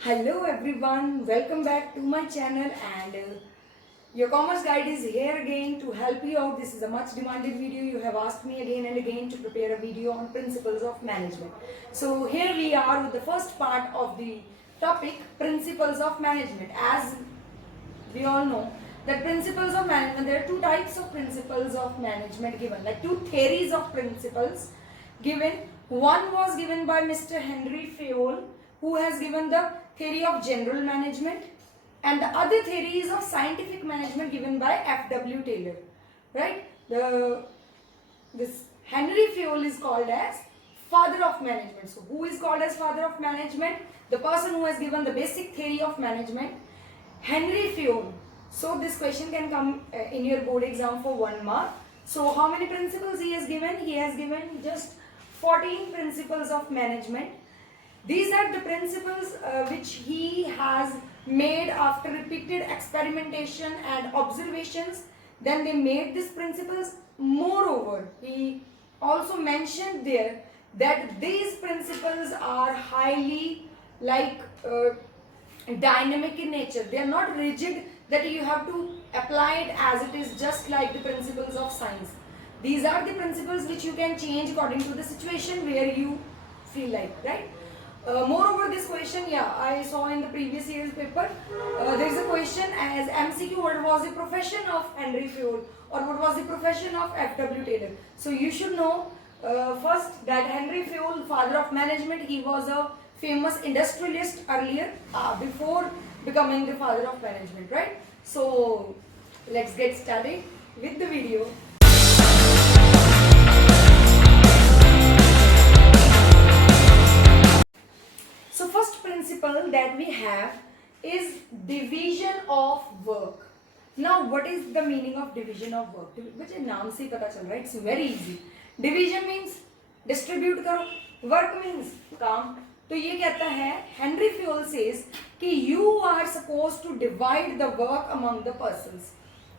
Hello everyone, welcome back to my channel and your commerce guide is here again to help you out. This is a much demanded video. You have asked me again and again to prepare a video on principles of management. So here we are with the first part of the topic, principles of management. As we all know that principles of management, there are two types of principles of management given, like two theories of principles given. One was given by Mr. Henry Fayol, who has given the theory of general management, and the other theory is of scientific management given by F.W. Taylor, right? This Henry Fayol is called as father of management. So who is called as father of management? The person who has given the basic theory of management, Henry Fayol. So this question can come in your board exam for 1 mark. So how many principles he has given? He has given just 14 principles of management. These are the principles which he has made after repeated experimentation and observations. Then they made these principles. Moreover, he also mentioned there that these principles are highly dynamic in nature. They are not rigid that you have to apply it as it is, just like the principles of science. These are the principles which you can change according to the situation where you feel like, right? Moreover, this question, I saw in the previous year's paper, there is a question as MCQ, what was the profession of Henry Fayol or what was the profession of F.W. Taylor? So you should know first that Henry Fayol, father of management, he was a famous industrialist earlier before becoming the father of management, right? So let's get started with the video. So first principle that we have is division of work. Now what is the meaning of division of work? मुझे नाम से ही पता चल रहा है. It's very easy. Division means distribute करो. Work means काम. तो ये कहता है, Henry Fayol says कि you are supposed to divide the work among the persons,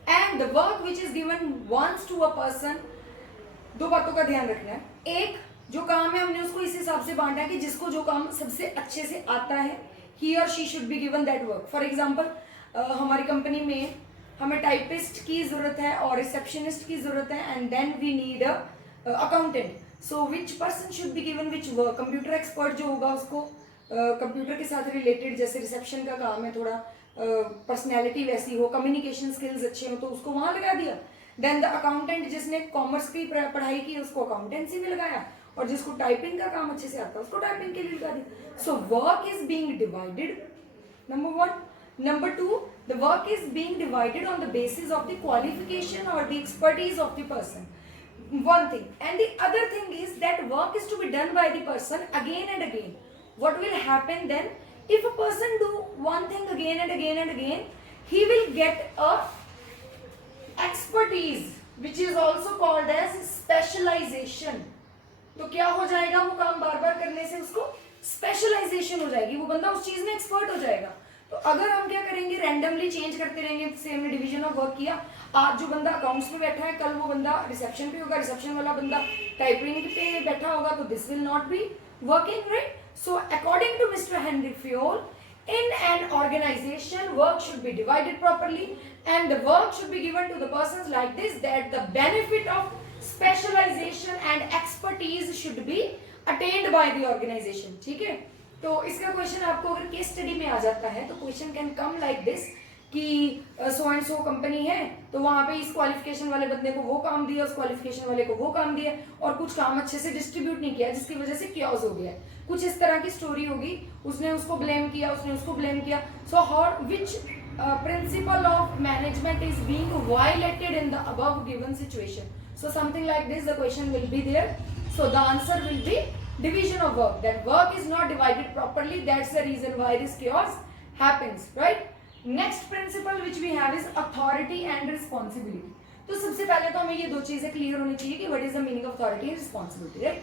and the work which is given once to a person. दो बातों का ध्यान रखना है. एक, जो काम है हमने उसको इस हिसाब से बांटा है कि जिसको जो काम सबसे अच्छे से आता है, he or she should be given that work. For example हमारी कंपनी में हमें टाइपिस्ट की जरूरत है और रिसेप्शनिस्ट की जरूरत है, and then we need accountant. So which person should be given which work? Computer expert जो होगा उसको कंप्यूटर के साथ रिलेटेड, जैसे रिसेप्शन का काम है, थोड़ा पर्सनैलिटी वैसी हो, कम्युनिकेशन स्किल्स अच्छे हो, तो उसको वहां लगा दिया. देन द अकाउंटेंट जिसने कॉमर्स की पढ़ाई की उसको अकाउंटेंसी में लगाया, और जिसको टाइपिंग का काम अच्छे से आता है उसको टाइपिंग के लिए लगा दिया. So work is being divided, number one. Number two, the work is being divided on the basis of the qualification और the expertise of the person. One thing, and the other thing is that work is to be done by the person again and again. What will happen then? If a person do one thing again and again and again, he will get a expertise which is also called as specialization. तो क्या हो जाएगा? वो काम बार बार करने से उसको specialisation हो जाएगी, वो बंदा उस चीज में एक्सपर्ट हो जाएगा. तो अगर हम क्या करेंगे, रैंडमली चेंज करते रहेंगे, जैसे हमने डिवीजन ऑफ वर्क किया, आज जो बंदा अकाउंट्स पे बैठा है कल वो बंदा रिसेप्शन पे होगा, रिसेप्शन वाला बंदा टाइपिंग पे बैठा होगा, तो this will not be working, right? So according to mister Henri Fayol, in an organization work should be divided properly and the work should be given to the persons like this, that the benefit of specialization and expertise should be attained by the organization. ठीक है? तो इसका question आपको अगर case study में आ जाता है तो question can come like this कि सो एंड सो कंपनी है, तो वहां पे इस क्वालिफिकेशन वाले बंदे को वो काम दिया, उस क्वालिफिकेशन वाले को वो काम दिया, और कुछ काम अच्छे से डिस्ट्रीब्यूट नहीं किया जिसकी वजह से क्योस हो गया. कुछ इस तरह की स्टोरी होगी, उसने उसको ब्लेम किया, उसने उसको ब्लेम किया. So how which principle of management is being violated in the above given situation? So something like this the question will be there. So the answer will be division of work, that work is not divided properly, that's the reason why this chaos happens, right? Next principle which we have is authority and responsibility. तो सबसे पहले तो हमें ये दो चीजें clear होनी चाहिए कि what is the meaning of authority and responsibility, right?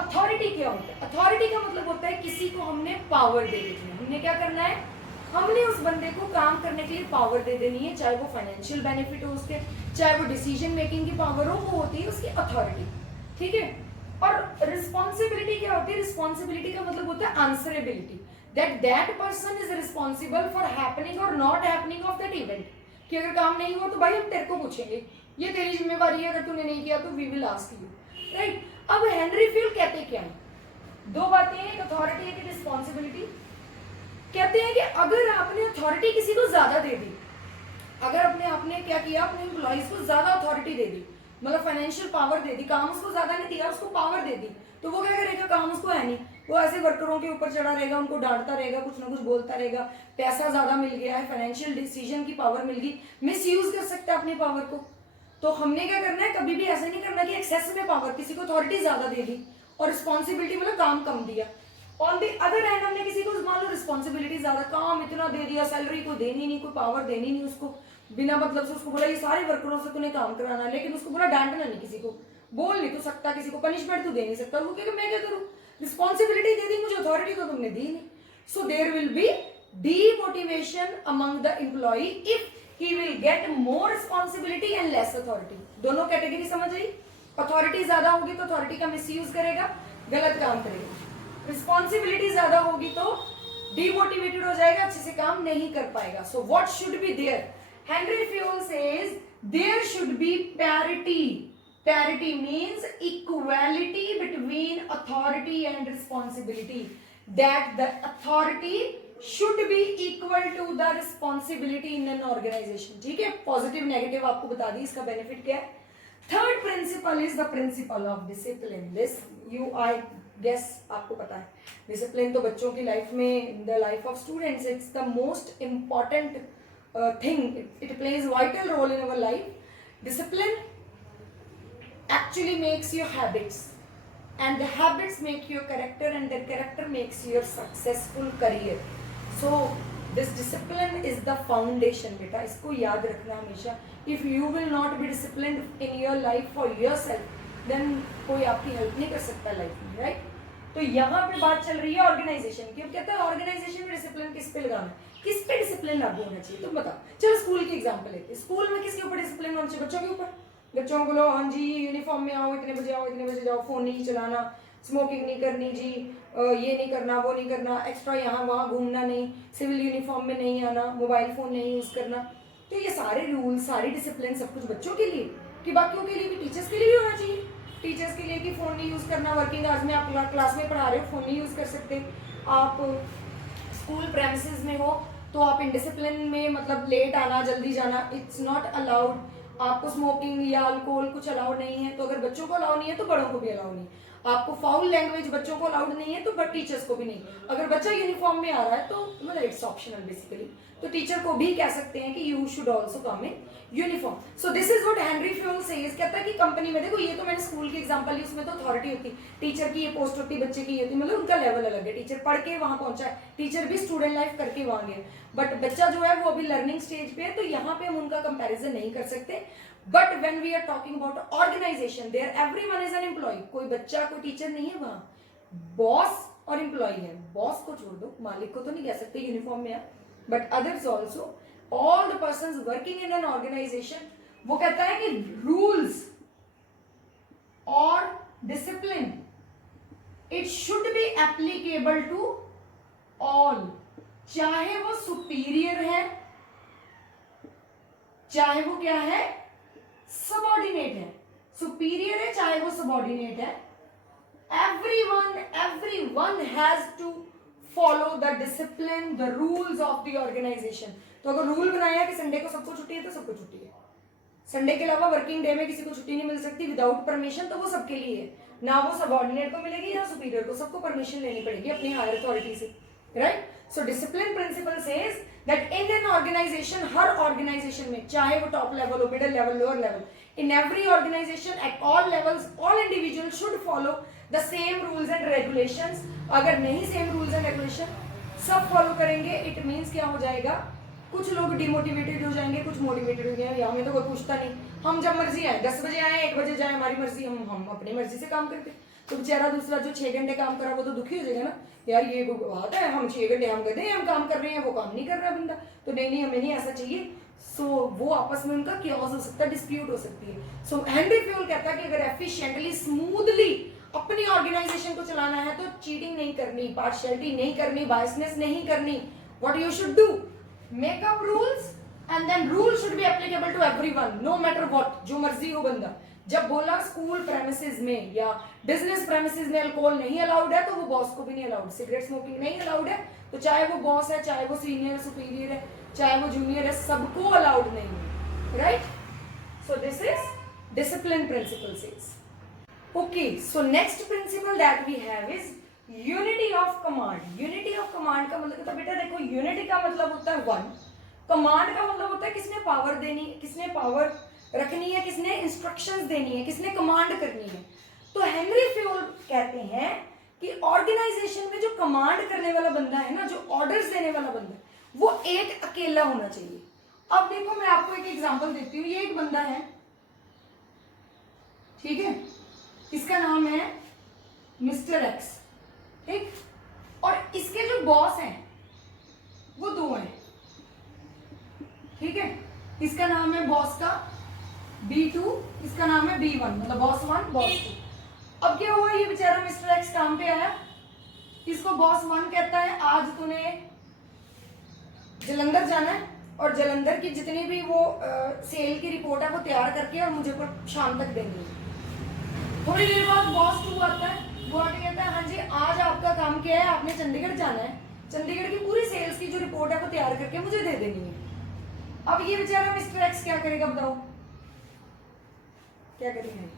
Authority क्या होता है? अथॉरिटी का मतलब होता है किसी को हमने पावर दे देनी है. हमने क्या करना है? हमने उस बंदे को काम करने के लिए पावर दे देनी है, चाहे वो फाइनेंशियल बेनिफिट हो उसके, चाहे वो डिसीजन मेकिंग की पावर हो, वो होती है उसकी अथॉरिटी. ठीक है? और रिस्पॉन्सिबिलिटी क्या होती है? रिस्पॉन्सिबिलिटी का मतलब होता है answerability. that person is responsible for happening or not happening of that event. कि अगर काम नहीं हुआ तो भाई हम तेरे को पूछेंगे, ये तेरी जिम्मेवारी है, अगर तूने नहीं किया तो we will ask you, right. अब हेनरी फ्यूल कहते क्या है, दो बातें हैं, एक अथॉरिटी एक रिस्पॉन्सिबिलिटी. कहते हैं कि अगर आपने अथॉरिटी किसी को ज्यादा दे दी, अगर आपने क्या किया, अपने एम्प्लॉइज को ज्यादा अथॉरिटी दे दी, मतलब फाइनेंशियल पावर दे दी, काम उसको ज्यादा नहीं दिया, उसको पावर दे दी, तो वो क्या करेगा, काम उसको है नहीं, वो ऐसे वर्करों के ऊपर चढ़ा रहेगा, उनको डांटता रहेगा, कुछ ना कुछ बोलता रहेगा. पैसा ज्यादा मिल गया है, फाइनेंशियल डिसीजन की पावर मिल गई, मिस यूज कर सकता है अपनी पावर को. तो हमने क्या करना है, कभी भी ऐसा नहीं करना कि एक्सेस में पावर, किसी को अथॉरिटी ज्यादा दे दी और रिस्पॉन्सिबिलिटी मतलब काम कम दिया. ऑन द अदर हैंड हमने किसी को मान लो रिस्पॉन्सिबिलिटी ज्यादा, काम इतना दे दिया, सैलरी को देनी नहीं, कोई पावर देनी नहीं उसको, बिना मतलब से उसको बोला ये सारे वर्करों से तूने काम कराना, लेकिन उसको बोला डांटना नहीं, किसी को बोल नहीं तो सकता, किसी को पनिशमेंट तो दे नहीं सकता. वो क्या, मैं क्या करूं, रिस्पॉन्सिबिलिटी दे दी मुझे, अथॉरिटी तो तुमने दी नहीं. So there will be demotivation among the employee if he will get more responsibility and less authority. दोनों कैटेगरी समझ आई. अथॉरिटी ज्यादा होगी तो अथॉरिटी का मिसयूज करेगा, गलत काम करेगा. रिस्पॉन्सिबिलिटी ज्यादा होगी तो डीमोटिवेटेड हो जाएगा, अच्छे से काम नहीं कर पाएगा. So what should be there, Henri Fayol says there should be parity. Parity means equality between authority and responsibility. That the authority should be equal to the responsibility in an organization. ठीक है, positive negative आपको बता दी, इसका benefit क्या है. Third principle is the principle of discipline. This you I guess आपको पता है, डिसिप्लिन तो बच्चों की लाइफ में, the life of students, it's the most important thing. It plays vital role in our life. Discipline actually makes your habits, and the habits make your character, and the character makes your successful career. So this discipline is the foundation. बेटा इसको याद रखना हमेशा. If you will not be disciplined in your life for yourself, then कोई आपकी help नहीं कर सकता लाइफ में, राइट. तो यहाँ पे बात चल रही है ऑर्गेनाइजेशन की. अब कहता है ऑर्गेनाइजेशन में डिसिप्लिन किस पे लगाना है, किस पे डिसिप्लिन लागू होना चाहिए, तुम बताओ. चलो स्कूल की एग्जांपल लेते हैं. स्कूल में किसके ऊपर डिसिप्लिन होना चाहिए, बच्चों के ऊपर. बच्चों को बोलो हाँ जी यूनिफॉर्म में आओ, इतने बजे आओ, इतने बजे जाओ, फोन नहीं चलाना, स्मोकिंग नहीं करनी जी, ये नहीं करना, वो नहीं करना, एक्स्ट्रा यहाँ वहाँ घूमना नहीं, सिविल यूनिफॉर्म में नहीं आना, मोबाइल फोन नहीं यूज करना. तो ये सारे रूल, सारी डिसिप्लिन सब कुछ बच्चों के लिए, कि बाकियों के लिए भी, टीचर्स के लिए भी होना चाहिए. टीचर्स के लिए कि फोन नहीं यूज करना, वर्किंग आवर्स में आप क्लास में पढ़ा रहे हो, फोन नहीं यूज कर सकते. आप स्कूल प्रेमिसेस में हो तो आप इनडिसिप्लिन में, मतलब लेट आना, जल्दी जाना, इट्स नॉट अलाउड. आपको स्मोकिंग या अल्कोहल कुछ अलाउड नहीं है, तो अगर बच्चों को अलाउ नहीं है तो बड़ों को भी अलाउ नहीं. आपको फाउल लैंग्वेज बच्चों को अलाउड नहीं है तो टीचर्स को भी नहीं. अगर बच्चा यूनिफॉर्म में आ रहा है तो मतलब इट्स ऑप्शनल बेसिकली, तो टीचर को भी कह सकते हैं कि you should also come in uniform. So this is what Henry Fayol says. कहता है कि कंपनी में, देखो ये तो मैंने स्कूल की एग्जांपल ली, उसमें तो अथॉरिटी होती, टीचर की ये पोस्ट होती, बच्चे की ये होती, मतलब उनका लेवल अलग है. टीचर पढ़ के वहां पहुंचा है, टीचर भी स्टूडेंट लाइफ करके वहां गया, बट बच्चा जो है वो अभी लर्निंग स्टेज पे है, तो यहाँ पे हम उनका कंपेरिजन नहीं कर सकते. But when we are talking about organization, there everyone is an employee. कोई बच्चा कोई टीचर नहीं है वहाँ, बॉस और एम्प्लॉय है. बॉस को छोड़ दो, मालिक को तो नहीं कह सकते यूनिफॉर्म में है, but others also, all the person working in an organization. वो कहता है कि रूल्स और discipline it should be applicable to all, चाहे वो सुपीरियर है, चाहे वो क्या है, सबऑर्डिनेट है. सुपीरियर है चाहे वो सबऑर्डिनेट है, everyone has to follow the discipline, the rules of the organization. तो अगर रूल बनाया कि संडे को सबको छुट्टी है तो सबको छुट्टी है. संडे के अलावा वर्किंग डे में किसी को छुट्टी नहीं मिल सकती विदाउट परमिशन, तो वो सबके लिए है. ना वो सबऑर्डिनेट को मिलेगी ना सुपीरियर को, सबको परमिशन लेनी पड़ेगी अपनी हायर अथॉरिटी से, right. So discipline principle says that in an organization, हर ऑर्गेनाइजेशन में, चाहे वो टॉप लेवल हो, middle level, lower level, in every organization at all levels all individual should follow the same rules and regulations. अगर नहीं same rules and regulation सब follow करेंगे, it means क्या हो जाएगा, कुछ लोग डिमोटिवेटेड हो जाएंगे, कुछ मोटिवेटेड हो जाएंगे. हमें तो कोई पूछता नहीं, हम जब मर्जी आए, 10 बजे आए, 1 बजे जाए, हमारी मर्जी, हम अपनी मर्जी से काम करते. तो बेचारा दूसरा जो 6 घंटे काम करा वो तो दुखी हो जाएगा ना, यार ये बात है, हम 6 घंटे हम गए, हम काम कर रहे हैं, वो काम नहीं कर रहा बंदा, तो नहीं हमें नहीं ऐसा चाहिए. सो वो आपस में उनका क्लॉज हो सकता है, डिस्प्यूट हो सकती है. सो हेनरी फ्यूल कहता है कि अगर एफिशिएंटली, स्मूथली अपनी ऑर्गेनाइजेशन को चलाना है तो चीटिंग नहीं करनी, पार्शियलिटी नहीं करनी, बायसनेस नहीं करनी. What you should do, make up rules and then rule should be applicable to everyone no matter what. जो मर्जी हो बंदा, जब बोला स्कूल प्रेमिसेस में या बिजनेस प्रेमिसेस में अल्कोहल नहीं अलाउड है तो वो बॉस को भी नहीं अलाउड. सिगरेट स्मोकिंग नहीं अलाउड है तो चाहे वो बॉस है, चाहे वो सीनियर सुपीरियर है, चाहे वो जूनियर है, सबको अलाउड नहीं है. Right? So this is discipline principle says. Okay, so next principle that we have is unity of command. Unity of command का मतलब, तो बेटा देखो, यूनिटी का मतलब होता है वन, कमांड का मतलब होता है किसने पावर देनी, किसने पावर रखनी है, किसने इंस्ट्रक्शंस देनी है, किसने कमांड करनी है. तो हेनरी फ्यूल कहते हैं कि ऑर्गेनाइजेशन में जो कमांड करने वाला बंदा है ना, जो ऑर्डर्स देने वाला बंदा है, वो एक अकेला होना चाहिए. अब देखो मैं आपको एक एग्जांपल देती हूँ. ये एक बंदा है, ठीक है, इसका नाम है मिस्टर एक्स, ठीक, और इसके जो बॉस हैं वो दो हैं, ठीक है. इसका नाम है बॉस का B2, इसका नाम है B1, मतलब बॉस 1 बॉस 2. अब क्या हुआ, ये बेचारा मिस्टर एक्स काम पे आया, इसको बॉस 1 कहता है आज तूने जलंधर जाना है और जलंधर की जितनी भी वो सेल की रिपोर्ट है वो तैयार करके और मुझे पर शाम तक देनी है. थोड़ी देर बाद बॉस 2 आता है, वो आके कहता है हाँ जी आज आपका काम क्या है, आपने चंडीगढ़ जाना है, चंडीगढ़ की पूरी सेल्स की जो रिपोर्ट है वो तैयार करके मुझे दे देनी है. अब ये बेचारा मिस्टर एक्स क्या करेगा बताओ, क्या करेंगे?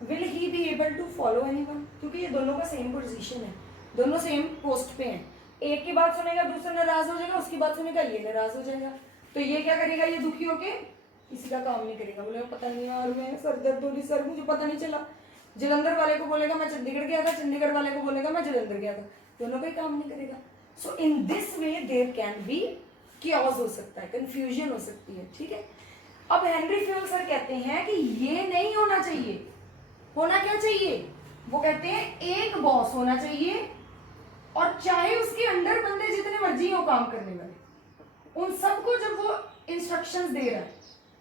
Will he be able to follow anyone? क्योंकि ये दोनों का सेम पोजीशन है, दोनों सेम पोस्ट पे हैं. एक की बात सुनेगा दूसरा नाराज हो जाएगा, उसकी बात सुनेगा ये नाराज हो जाएगा. तो ये क्या करेगा, ये दुखी होके किसी का काम नहीं करेगा. बोलेगा पता नहीं यार मैं सर दर्द हो रही सर, मुझे पता नहीं चला. जलंधर वाले को बोलेगा मैं चंडीगढ़ गया था, चंडीगढ़ वाले को बोलेगा मैं जलंधर गया था. दोनों का काम नहीं करेगा. So in this way there can be chaos हो सकता है, कंफ्यूजन हो सकती है. ठीक है. अब हेनरी फ्यूल सर कहते हैं कि ये नहीं होना चाहिए. होना क्या चाहिए? वो कहते हैं एक बॉस होना चाहिए और चाहे उसके अंडर बंदे जितने मर्जी हो काम करने वाले, उन सबको जब वो इंस्ट्रक्शंस दे रहा है,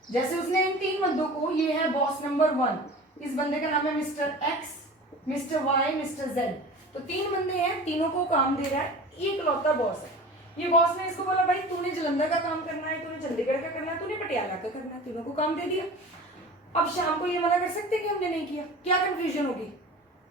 जैसे उसने इन 3 बंदों को, ये है बॉस नंबर 1, इस बंदे का नाम है mister X, mister Y, mister Z. तो 3 बंदे हैं, तीनों को काम दे रहा है, एक लौता बॉस है. ये बॉस ने इसको बोला भाई तूने जलंधर का काम करना है, तूने चंडीगढ़ का करना है, तूने पटियाला का करना है, तीनों को काम दे दिया. अब शाम को ये मना कर सकते कि हमने नहीं किया? क्या कंफ्यूजन होगी?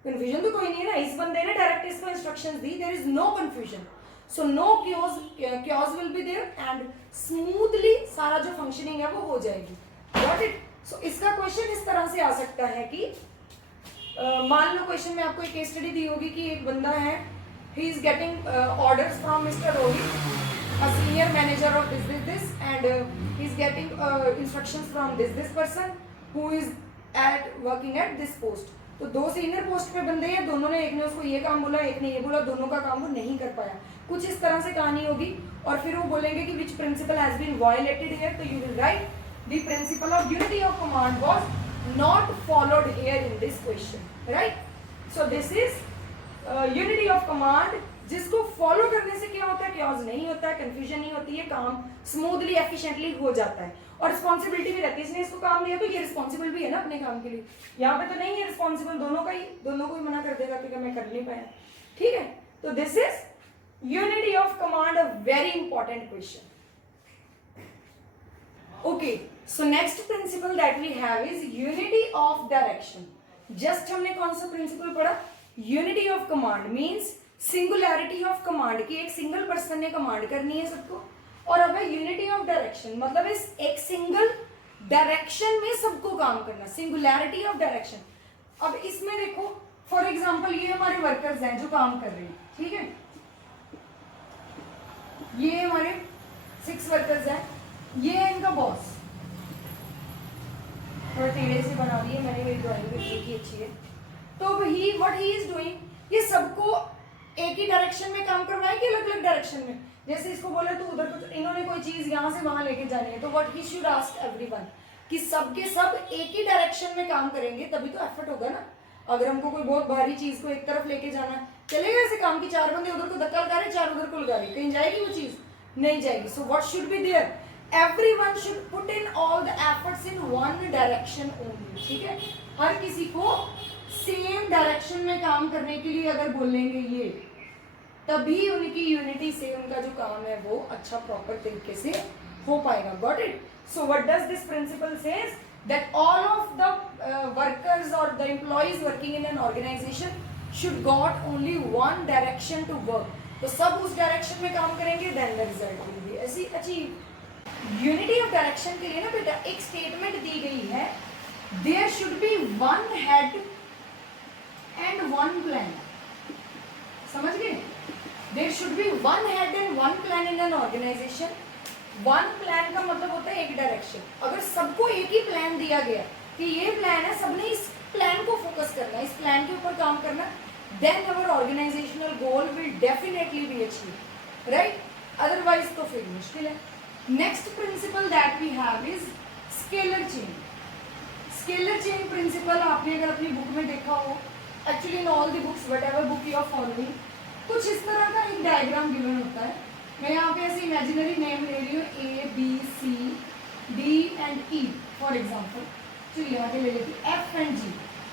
कंफ्यूजन तो कोई नहीं है ना, इस बंदे ने डायरेक्ट इसको इंस्ट्रक्शंस दी, there is no confusion. So no chaos will be there and smoothly सारा जो फंक्शनिंग है वो हो जाएगी. Got it? सो इसका क्वेश्चन इस तरह से आ सकता है कि मान लो क्वेश्चन में आपको एक केस स्टडी दी होगी कि एक बंदा है, he is getting orders from Mr. Rohit, a senior manager of this and he is getting instructions from this person who is working at this post. तो 2 सीनियर पोस्ट पे बंदे हैं, दोनों ने, एक ने उसको ये काम बोला, एक ने ये बोला, दोनों का काम वो नहीं कर पाया. कुछ इस तरह से कहानी होगी और फिर वो बोलेंगे कि which principle has been violated here. तो you will write the principle of unity of command was not followed here in this question, right? So this is unity of command, जिसको फॉलो करने से क्या होता है, क्योस नहीं होता है, कंफ्यूजन नहीं होती है, काम स्मूथली एफिशिएंटली हो जाता है और रिस्पॉन्सिबिलिटी भी रहती है. इसने इसको काम दिया तो ये रिस्पॉन्सिबल भी है ना अपने काम के लिए. यहाँ पे तो नहीं है रिस्पॉन्सिबल, दोनों को ही मना कर देगा कि मैं कर नहीं पाया. ठीक है. तो this is unity of command, a very important question. Okay, so next principle that we have is unity of direction. Just हमने कौन सा प्रिंसिपल पढ़ा? Unity of command means singularity of command, की एक सिंगल पर्सन ने command करनी है सबको. और अब है यूनिटी ऑफ डायरेक्शन, मतलब इस एक सिंगल डायरेक्शन में सबको काम करना, सिंगुलैरिटी ऑफ डायरेक्शन. अब इसमें देखो फॉर एग्जांपल ये हमारे वर्कर्स हैं जो काम कर रहे हैं, ठीक है, ये हमारे 6 वर्कर्स हैं, ये है इनका बॉस. थोड़ा टेढ़े से बना दिए मैंने, मेरी ड्राइंग भी अच्छी है. तो ही व्हाट ही इज डूइंग, ये सबको एक ही डायरेक्शन में काम करवाए कि अलग अलग डायरेक्शन में. जैसे इसको बोले तो उधर कुछ, इन्होंने कोई चीज यहाँ से वहां लेके जानी है, तो what he should ask everyone कि सबके सब एक ही डायरेक्शन में काम करेंगे तभी तो एफर्ट होगा ना. अगर हमको कोई बहुत भारी चीज को एक तरफ लेके जाना है, चलेगा ऐसे काम की 4 बंदे उधर को धक्का लगा रहे, 4 उधर को लगा रहे, कहीं जाएगी वो चीज? नहीं जाएगी. So what should be there, everyone should put in all the efforts in one direction only. ठीक है, हर किसी को सेम डायरेक्शन में काम करने के लिए अगर बोलेंगे ये, तभी उनकी यूनिटी से उनका जो काम है वो अच्छा प्रॉपर तरीके से हो पाएगा. Got it? So what does this principle says that all of the workers or the employees working in an organization should got only one direction to work. तो सब उस डायरेक्शन में काम करेंगे, then the result will be ऐसी achieve. Unity of direction के लिए ना बेटा एक स्टेटमेंट दी गई है, there should be one head and one plan. समझ गए? There should be one head and one plan in an organization. One plan का मतलब होता है एक डायरेक्शन. अगर सबको एक ही प्लान दिया गया कि ये प्लान है, सबने इस प्लान को फोकस करना, इस प्लान के ऊपर काम करना, then our organizational goal will definitely be achieve, right? Otherwise तो फिर मुश्किल है. Next principle that we have is scalar chain. Scalar chain principle आपने अगर अपनी बुक में देखा हो, actually in all the books whatever book you are following, कुछ इस तरह का एक डायग्राम गिवन होता है. मैं यहाँ पे ऐसे इमेजिनरी नेम ले रही हूँ, A B C D and E for example. चलिए यहाँ पे ले लेती हूँ F and G.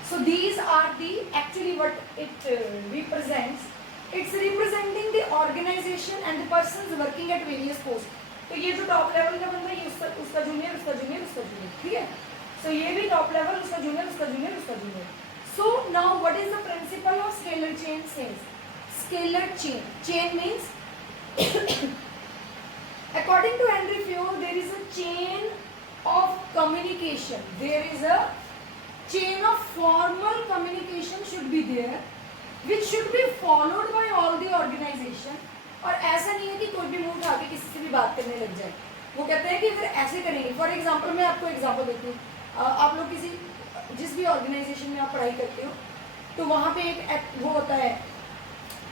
So these are the actually what it represents. It's representing the organization and the persons working at various post. तो ये जो टॉप लेवल का बंदा है, ये उसका जूनियर, उसका जूनियर, उसका जूनियर, ठीक है? सो ये भी टॉप लेवल, उसका जूनियर, उसका जूनियर, उसका junior. So now what is the principle of scalar chain says? Scalar chain, chain means according to Henry Ford, there is a chain of communication. There is a chain of formal communication should be there, which should be followed by all the organization. और ऐसा नहीं है कि कोई भी मुंह उठा के किसी से भी बात करने लग जाए. वो कहते हैं कि अगर ऐसे करेंगे, फॉर एग्जाम्पल मैं आपको एग्जाम्पल देती हूँ. आप लोग किसी जिस भी ऑर्गेनाइजेशन में आप पढ़ाई करते हो, तो वहाँ पे एक वो होता है,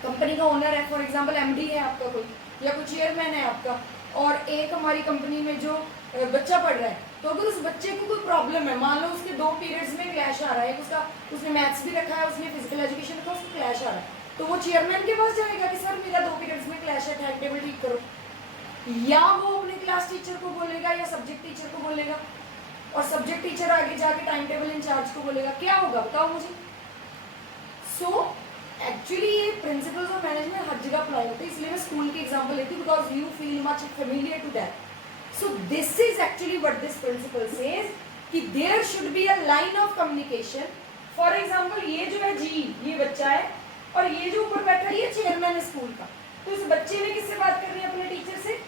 कंपनी का ओनर है, फॉर एग्जाम्पल एमडी है आपका कोई, या कोई चेयरमैन है आपका, और एक हमारी कंपनी में जो बच्चा पढ़ रहा है, तो अगर उस बच्चे को कोई प्रॉब्लम है, मान लो उसके 2 पीरियड्स में क्लैश आ रहा है, उसने मैथ्स भी रखा है, उसने फिजिकल एजुकेशन रखा है, उसको क्लैश आ रहा है, तो वो चेयरमैन के पास जाएगा कि सर मेरा 2 पीरियड्स में क्लैश है, टाइम टेबल ठीक करो. या वो अपने क्लास टीचर को बोलेगा या सब्जेक्ट टीचर को बोलेगा, और सब्जेक्ट टीचर आगे जाके टाइम टेबल इंचार्ज को बोलेगा. क्या होगा बताओ मुझे? सो एक्चुअली ये प्रिंसिपल्स ऑफ मैनेजमेंट हर जगह अप्लाई होते हैं, इसलिए मैं स्कूल की एग्जांपल लेती हूँ, because you feel much familiar to that. So this is actually what this principle says कि there should be a line of communication. For example ये जो है जी, ये बच्चा है, और ये जो ऊपर बैठा है ये चेयरमैन है स्कूल का. तो इस बच्चे ने किससे बात करनी है? अपने टीचर से.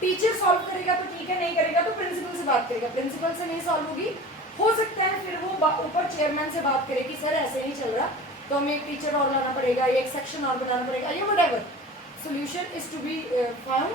टीचर सॉल्व करेगा तो ठीक है, नहीं करेगा तो प्रिंसिपल से बात करेगा. प्रिंसिपल से नहीं सॉल्व होगी, हो सकता है फिर वो ऊपर चेयरमैन से बात करे कि सर ऐसे नहीं चल रहा, तो हमें एक टीचर और लाना पड़ेगा, एक सेक्शन और बनाना पड़ेगा, या whatever solution is to be found.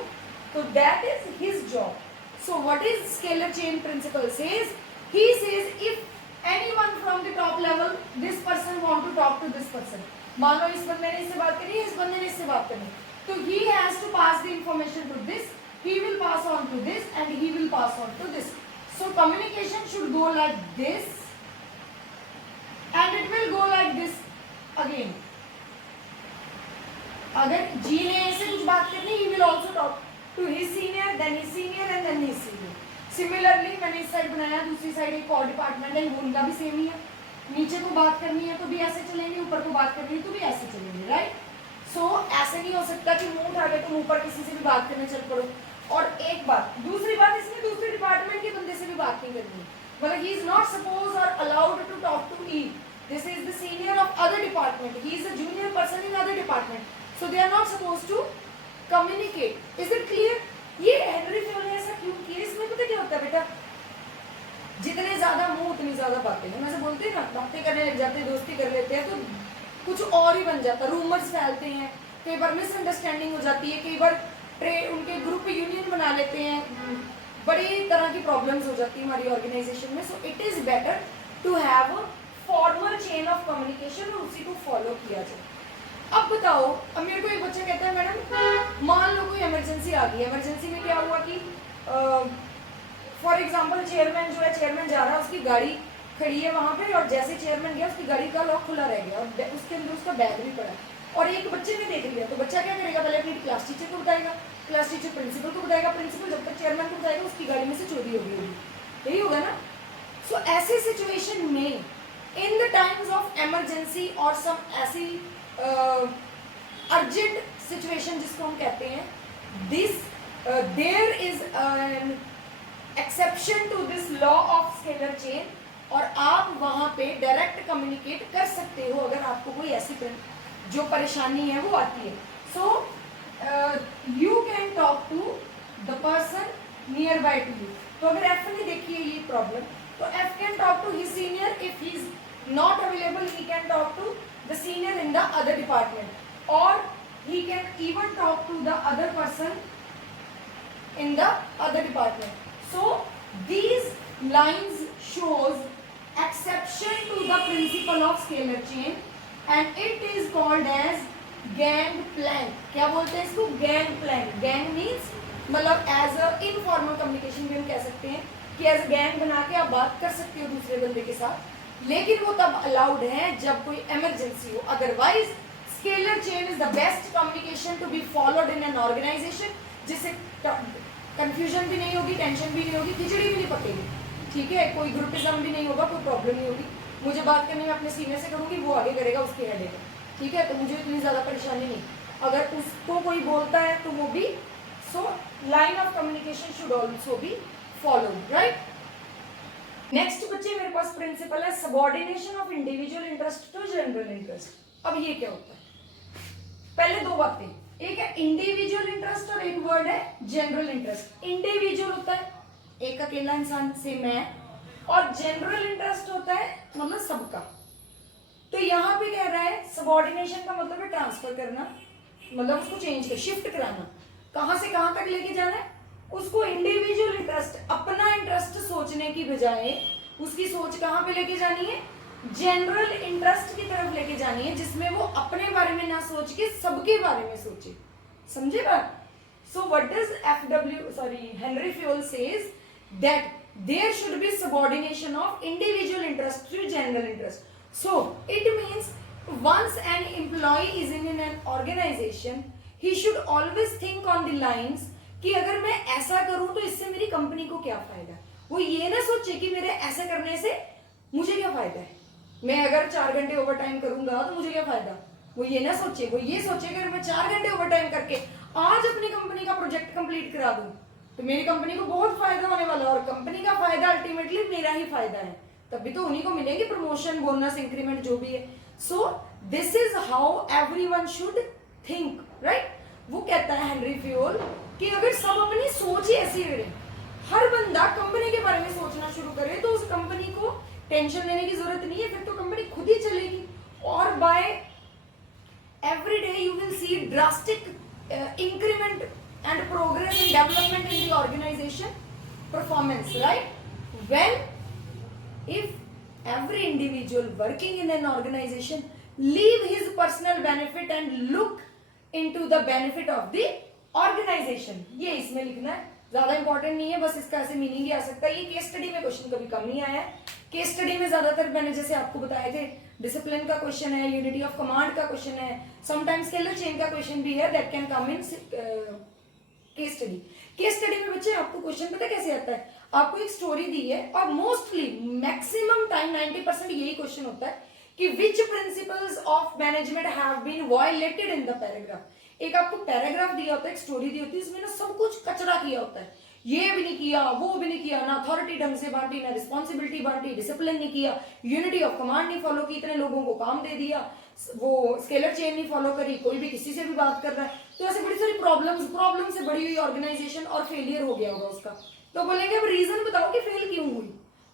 तो that is his job. So what is scalar chain principle says? He says if anyone from the top level, this person want to talk to this person. मान लो इस बंदे ने इससे बात करी, इस बंदे ने इससे बात करनी, तो he has to pass the information to this, he will pass on to this, and he will pass on to this. So communication should go like this, and it will go like this again. अगर जी ने ऐसे कुछ बात करनी, he will also talk to his senior, then his senior, and then his senior. Similarly मैंने इस side बनाया, दूसरी साइड एक और डिपार्टमेंट है, उनका भी सेम ही है. नीचे को बात करनी है तो भी ऐसे चलेंगे, ऊपर को बात करनी है तो भी ऐसे चलेंगे, राइट? सो ऐसे नहीं हो सकता कि मुंह उठा के तुम ऊपर किसी से भी बात करने चल पड़ो. और एक बात, दूसरी बात, इसमें दूसरे डिपार्टमेंट के बंदे से भी बात नहीं करनी. मतलब ही इज नॉट सपोज और allowed to talk to E. This is the senior of other department, he is a junior person in other department, so they are not suppose to communicate. Is it clear? ये Henry Fayol ने ऐसा क्यों किया? इसमें पता क्या होता है बेटा, जितने ज्यादा मुंह उतनी ज्यादा बातें. हम ऐसे बोलते हैं ना, बातें करने लग जाते हैं, दोस्ती कर लेते हैं, तो कुछ और ही बन जाता है. रूमर्स फैलते हैं, कई बार मिसअंडरस्टैंडिंग हो जाती है, कई बार उनके ग्रुप यूनियन बना लेते हैं, बड़ी तरह की प्रॉब्लम्स हो जाती है हमारी ऑर्गेनाइजेशन में. So it is better to have a formal chain of communication और उसी को फॉलो किया जाए. अब बताओ, अब मेरे को एक बच्चा कहता है मैडम मान लो कोई इमरजेंसी आ गई. इमरजेंसी में क्या हुआ कि फॉर एग्जांपल चेयरमैन जो है, चेयरमैन जा रहा है, उसकी गाड़ी खड़ी है वहाँ पे, और जैसे चेयरमैन गया उसकी गाड़ी का लॉक खुला रह गया और उसके अंदर उसका बैग भी पड़ा, और एक बच्चे ने देख लिया. तो बच्चा क्या करेगा? पहले अपनी क्लास टीचर को बताएगा, क्लास टीचर प्रिंसिपल को बताएगा, प्रिंसिपल जब तक चेयरमैन को बताएगा उसकी गाड़ी में से चोरी होगी. यही होगा ना? सो ऐसे सिचुएशन में in the times of emergency और सम ऐसी अर्जेंट सिचुएशन जिसको हम कहते हैं, this there is an exception to this law of scalar chain, और आप वहां पे डायरेक्ट कम्युनिकेट कर सकते हो अगर आपको कोई ऐसी जो परेशानी है वो आती है. So you can talk to the person nearby to you. तो अगर एफ ने देखी है ये प्रॉब्लम, तो F can talk to his senior. If he is not available, he can talk to the senior in the other department, और he can even talk to the other person in the other department. So these lines shows exception to the principle of scalar chain, and it is called as gangplank. क्या बोलते हैं इसको? gangplank. gang means मतलब as a informal communication भी हम कह सकते हैं कि as a gang बना के आप बात कर सकते हो दूसरे बंदे के साथ, लेकिन वो तब अलाउड है जब कोई इमरजेंसी हो. Otherwise scalar chain is the best communication to be followed in an organization, जिससे कंफ्यूजन भी नहीं होगी, टेंशन भी नहीं होगी, खिचड़ी भी नहीं पकेगी. ठीक है, कोई ग्रुपिज्म भी नहीं होगा, कोई प्रॉब्लम नहीं होगी. मुझे बात करने में अपने सीनियर से करूंगी, वो आगे करेगा उसके हेड में. ठीक है, तो मुझे इतनी ज्यादा परेशानी नहीं. अगर उसको कोई बोलता है तो वो भी, so line of communication should also be followed, right. Next बच्चे मेरे पास प्रिंसिपल है subordination of individual interest to general interest. अब ये क्या होता है? पहले दो बातें, एक है इंडिविजुअल इंटरेस्ट और एक वर्ड है जनरल इंटरेस्ट. इंडिविजुअल होता है एक अकेला इंसान से मैं, और जनरल इंटरेस्ट होता है मतलब सबका. तो यहाँ पे कह रहा है सबऑर्डिनेशन का मतलब है ट्रांसफर करना, मतलब उसको चेंज कर, शिफ्ट कराना. कहां से कहां तक लेके जाना है उसको? इंडिविजुअल इंटरेस्ट, अपना इंटरेस्ट सोचने की बजाय उसकी सोच कहां पे लेके जानी है? जनरल इंटरेस्ट की तरफ लेके जानी है, जिसमें वो अपने बारे में ना सोच के सबके बारे में सोचे. समझे बात? So what does Henry Fayol says that there should be subordination of individual interest to general interest. So it means once an employee is in an organization, he should always think on the lines कि अगर मैं ऐसा करूं तो इससे मेरी company को क्या फायदा. वो ये ना सोचे कि मेरे ऐसा करने से मुझे क्या फायदा है, मैं अगर 4 घंटे ओवर टाइम करूंगा तो मुझे क्या फायदा. वो ये ना सोचे, वो ये सोचे कि अगर मैं 4 घंटे ओवर टाइम करके आज अपनी कंपनी का प्रोजेक्ट कंप्लीट करा दूं तो मेरी कंपनी को बहुत फायदा होने वाला है, और कंपनी का फायदा अल्टीमेटली मेरा ही फायदा है. तभी तो उन्हीं को मिलेंगे प्रमोशन, बोनस, इंक्रीमेंट जो भी है. So this is how everyone should think, right. वो कहता है हेनरी फ्यूल कि अगर सब अपनी सोच ही ऐसी करें, हर बंदा कंपनी के बारे में सोचना शुरू करे, तो उस कंपनी को टेंशन लेने की जरूरत नहीं है, फिर तो कंपनी खुद ही चलेगी. और by every day you will see drastic increment and progress and development in the organization performance, right. When if every individual working in an organization leave his personal benefit and look into the benefit of the organization. ये इसमें लिखना है, ज्यादा important नहीं है, बस इसका ऐसे मीनिंग ही आ सकता है. ये केस स्टडी में क्वेश्चन कभी कम नहीं आया है. केस स्टडी में ज्यादातर मैंने जैसे आपको बताए थे डिसिप्लिन का क्वेश्चन है, यूनिटी ऑफ कमांड का क्वेश्चन है, समटाइम्स स्केलर चेन का क्वेश्चन भी है, that can come in case study. Case study में बच्चे आपको क्वेश्चन पता कैसे आता है? आपको एक स्टोरी दी है और मोस्टली मैक्सिमम टाइम 90% यही क्वेश्चन होता है कि which principles of management have been violated in the paragraph. एक आपको पैराग्राफ दिया होता है, एक स्टोरी दी होती है, इसमें ना सब कुछ कचरा किया होता है. ये भी नहीं किया, वो भी नहीं किया, ना अथॉरिटी ढंग से बांटी, ना रिस्पॉन्सिबिलिटी बांटी, डिसिप्लिन नहीं किया, यूनिटी ऑफ कमांड नहीं फॉलो की, इतने लोगों को काम दे दिया, वो स्केलर चेन नहीं फॉलो करी, कोई भी किसी से भी बात कर रहा है. तो ऐसे बड़ी सारी प्रॉब्लम से बड़ी हुई ऑर्गेनाइजेशन और फेलियर हो गया होगा उसका. तो बोलेंगे अब रीजन बताओ कि फेल क्यों हुई.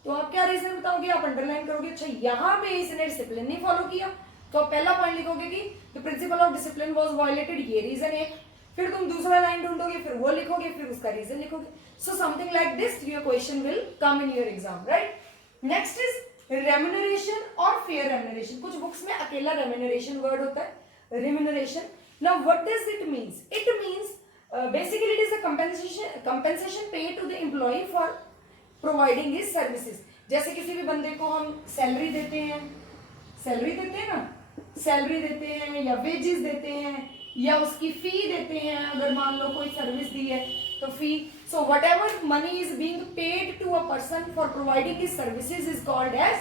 तो आप क्या रीजन बताओगे? आप अंडरलाइन करोगे, अच्छा यहाँ पे इसने डिसिप्लिन नहीं फॉलो किया, तो आप पहला पॉइंट लिखोगे कि the principle of discipline was violated, ये रीजन एक. फिर तुम दूसरा लाइन ढूंढोगे, फिर वो लिखोगे, फिर उसका रीजन लिखोगे. So something like this your question will come in your exam, right. Next is remuneration और फेयर रेम्यूनरेशन. कुछ बुक्स में अकेला रेम्यूनरेशन वर्ड होता है, remuneration. Now what does it means? It means basically it is a compensation paid to the employee for providing his services. जैसे किसी भी बंदे को हम सैलरी देते हैं ना, सैलरी देते हैं या वेजेस देते हैं या उसकी फी देते हैं. अगर मान लो कोई सर्विस दी है तो fee. So whatever money is being paid to a person for providing his services is called as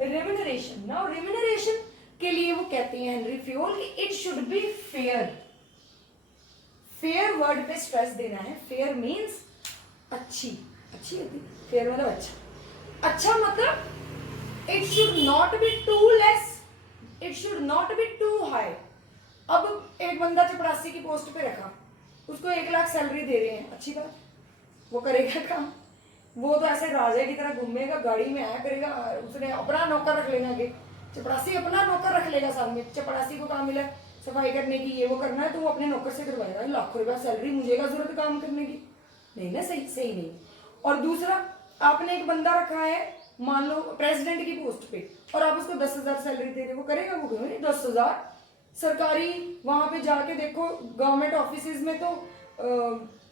remuneration. Now remuneration के लिए वो कहते हैं हेनरी फ्योल कि it should be fair. Fair word पे स्ट्रेस देना है। फेयर मीन्स अच्छी, अच्छी होती है फेयर मतलब अच्छा। अच्छा मतलब it should not be too less, it should not be too high. अब एक बंदा चपरासी की पोस्ट पे रखा, उसको 1 लाख सैलरी दे रहे हैं, अच्छी बात, वो करेगा काम। वो तो ऐसे राजा की तरह घूमेगा, गाड़ी में आया करेगा, उसने अपना नौकर रख लेना आगे, चपरासी अपना नौकर रख लेगा सामने। चपरासी को काम मिला सफाई करने की, ये वो करना है, तो वो अपने नौकर से करवाएगा। लाखों रुपया सैलरी, मुझे क्या जरूरत काम करने की? नहीं ना, सही सही नहीं। और दूसरा, आपने एक बंदा रखा है मान लो प्रेसिडेंट की पोस्ट पे, और आप उसको 10,000 सैलरी दे रहे, वो करेगा? वो करेगा 10,000। सरकारी वहां पे जाके देखो, गवर्नमेंट ऑफिस में तो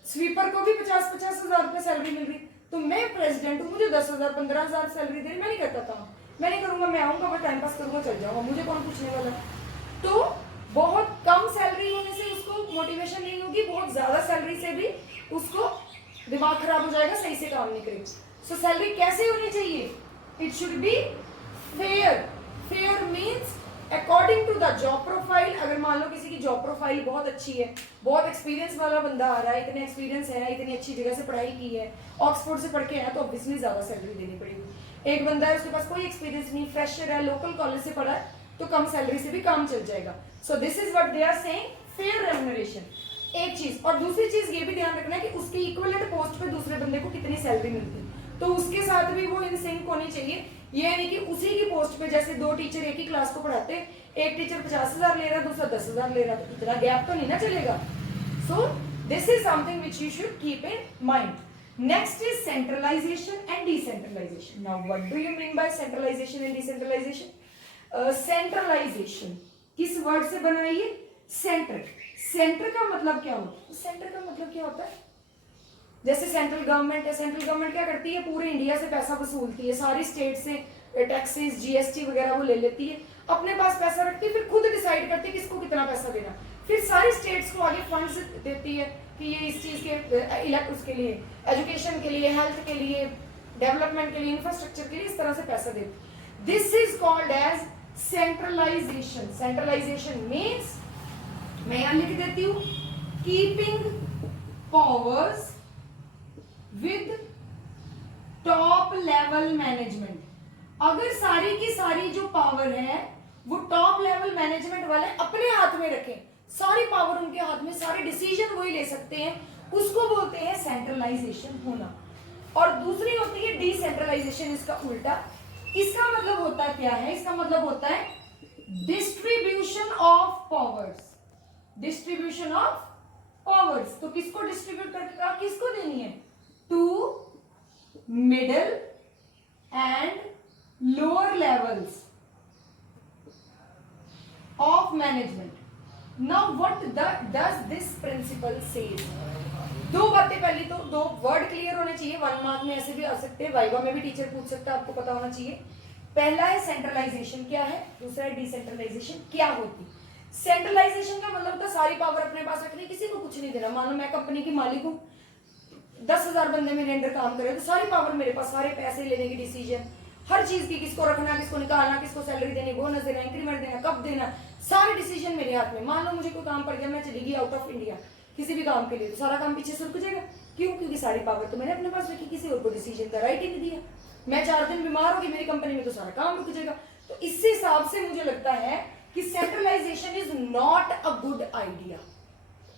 स्वीपर को भी 50-50 हजार रुपये सैलरी मिल रही। तो मैं प्रेसिडेंट हूँ, मुझे 10,000 15,000 सैलरी दे रही, मैं नहीं करता था, मैं नहीं करूंगा, मैं आऊंगा, मैं टाइम पास करूंगा, चल जाऊंगा, मुझे कौन पूछने वाला। तो बहुत कम सैलरी होने से उसको मोटिवेशन नहीं होगी, बहुत ज्यादा सैलरी से भी उसको दिमाग खराब हो जाएगा, सही से काम नहीं करेगा। सो सैलरी कैसे होनी चाहिए? It should be fair. Fair means according to the job profile. अगर मान लो किसी की जॉब प्रोफाइल बहुत अच्छी है, बहुत एक्सपीरियंस वाला बंदा आ रहा है, इतने एक्सपीरियंस है, इतनी अच्छी जगह से पढ़ाई की है, ऑक्सफोर्ड से पढ़ के आया, तो ऑब्वियसली ज्यादा सैलरी देनी पड़ेगी। एक बंदा है उसके पास कोई एक्सपीरियंस नहीं, फ्रेशर है, लोकल कॉलेज से पढ़ा है, तो कम सैलरी से भी काम चल जाएगा। So this is what they are saying, fair remuneration. एक चीज, और दूसरी चीज ये भी ध्यान रखना है कि उसके इक्विवेलेंट पोस्ट पे दूसरे बंदे को कितनी सैलरी मिलती है, तो उसके साथ भी वो इन सिंक होनी चाहिए। ये नहीं कि उसी की पोस्ट पे जैसे 2 टीचर एक ही क्लास को पढ़ाते, एक टीचर 50,000 ले रहा, दूसरा 10,000 ले रहा, तो इतना गैप तो नहीं ना चलेगा। So this is something which you should keep in mind. Next is centralization and decentralization. Now what do you mean by centralization and decentralization? Centralization किस वर्ड से बना है ये? सेंटर। सेंटर का मतलब क्या होता है? सेंटर का मतलब क्या होता है? जैसे सेंट्रल गवर्नमेंट है, सेंट्रल गवर्नमेंट क्या करती है? पूरे इंडिया से पैसा वसूलती है, सारी स्टेट से टैक्सेस, जीएसटी वगैरह वो ले लेती है, अपने पास पैसा रखती है, फिर खुद डिसाइड करती है किसको कितना पैसा देना, फिर सारी स्टेट्स को आगे फंड्स देती है कि ये इस चीज के इलेक्ट उसके लिए, एजुकेशन के लिए, हेल्थ के लिए, डेवलपमेंट के लिए, इंफ्रास्ट्रक्चर के लिए, इस तरह से पैसा देती। This is called as centralization. Centralization means, मैं यहां लिख देती हूं, keeping powers with top level management. अगर सारी की सारी जो पावर है वो टॉप लेवल मैनेजमेंट वाले अपने हाथ में रखें, सारी पावर उनके हाथ में, सारे डिसीजन वही ले सकते हैं, उसको बोलते हैं सेंट्रलाइजेशन होना। और दूसरी होती है डिसेंट्रलाइजेशन, इसका उल्टा। इसका मतलब होता क्या है? इसका मतलब होता है distribution of powers. Distribution of powers, तो किसको डिस्ट्रीब्यूट करके किसको देनी है? To middle and lower levels of management. Now what does this principle says? 2 बातें, पहली तो 2 वर्ड क्लियर होने चाहिए, 1 मार्क में ऐसे भी आ सकते हैं, वाइवा में भी टीचर पूछ सकता है, आपको पता होना चाहिए। पहला है सेंट्रलाइजेशन क्या है, दूसरा है डिसेंट्रलाइजेशन क्या होती। सेंट्रलाइजेशन का मतलब था सारी पावर अपने पास रखनी, किसी को कुछ नहीं देना। मान लो मैं कंपनी की मालिक हूं, 10,000 बंदे मेरे अंडर काम करे, तो सारी पावर मेरे पास, सारे पैसे लेने की डिसीजन, हर चीज की, किसको रखना, किसको निकालना, किसको सैलरी देनी, बोनस देना, इंक्रीमेंट देना, कब देना, सारे डिसीजन मेरे हाथ में। मान लो मुझे कोई काम पड़ गया, मैं चली गई आउट ऑफ इंडिया किसी भी काम के लिए, तो सारा काम पीछे से रुक जाएगा। क्यों? क्योंकि सारी पावर तो मैंने अपने पास रखी, किसी और को डिसीजन का राइट ही नहीं दिया। मैं 4 दिन बीमार होगी मेरी कंपनी में, तो सारा काम रुक जाएगा। तो इस हिसाब से मुझे लगता है कि centralization is not a good idea.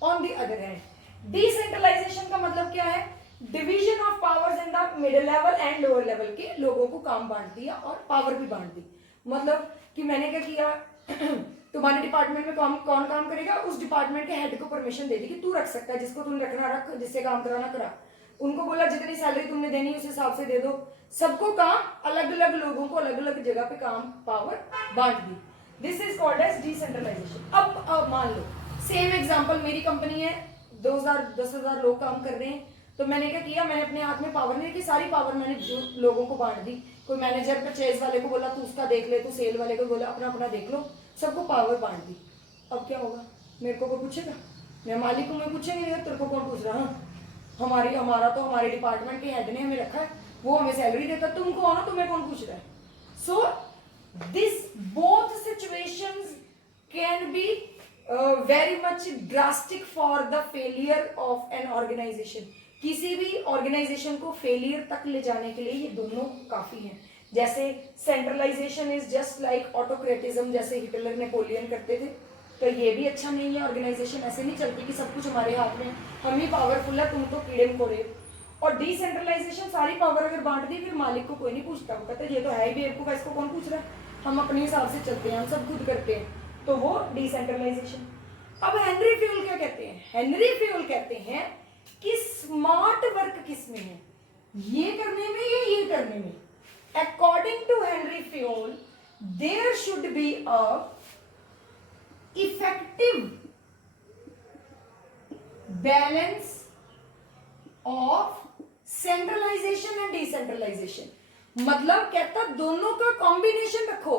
On the other hand decentralization का मतलब क्या है? Division of powers in the middle level and lower level के लोगों को काम बांट दिया और पावर भी बांट दी। मतलब कि मैंने क्या किया, तुम्हारे डिपार्टमेंट में कौन काम करेगा, उस डिपार्टमेंट के हेड को परमिशन दे दी कि तू रख सकता है, जिसको तुम रखना रख, जिससे काम कराना करा। उनको बोला जितनी सैलरी तुमने देनी उस हिसाब से दे दो। सबको काम अलग अलग लोगों को अलग अलग जगह पे काम पावर बांट दी। This is called as decentralization. अब मान लो सेम एग्जांपल, मेरी कंपनी है, 10,000 लोग काम कर रहे हैं, तो मैंने क्या किया, मैंने अपने हाथ में पावर नहीं रखी, सारी पावर मैंने जो लोगों को बांट दी। कोई मैनेजर परचेज वाले को बोला तू उसका देख ले, तू सेल वाले को बोला अपना अपना देख लो, सबको पावर बांट दी। अब क्या होगा? मेरे को कोई पूछेगा? मैं मालिक हूं, मैं पूछेंगे नहीं, तेरे को कौन पूछ रहा है? हमारा तो हमारे डिपार्टमेंट के हेड ने हमें रखा है, वो हमें सैलरी देता, तुम कौन हो, तुम्हें कौन पूछ रहा है? So this both situations can be very much drastic for the failure of an organization. किसी भी ऑर्गेनाइजेशन को फेलियर तक ले जाने के लिए ये दोनों काफी हैं। जैसे सेंट्रलाइजेशन इज जस्ट लाइक ऑटोक्रेटिज्म, जैसे हिटलर नेपोलियन करते थे, तो ये भी अच्छा नहीं है। ऑर्गेनाइजेशन ऐसे नहीं चलती कि सब कुछ हमारे हाथ में, हम ही पावरफुल है, तुम तो कीड़े मकोड़े। और डिसेंट्रलाइजेशन, सारी पावर अगर बांट दी फिर मालिक को कोई नहीं पूछता, वो कहता है ये तो है ही बेवकूफ, इसको कौन पूछ रहा है, हम अपने हिसाब से चलते हैं, हम सब खुद करते हैं, तो वो डिसेंट्रलाइजेशन। अब हेनरी फ्यूल क्या कहते हैं? हेनरी फ्यूल कहते हैं कि स्मार्ट वर्क किस में है, ये करने में या ये करने में। According to Henry Fayol there should be a effective balance of centralization and decentralization. मतलब कहता दोनों का कॉम्बिनेशन रखो,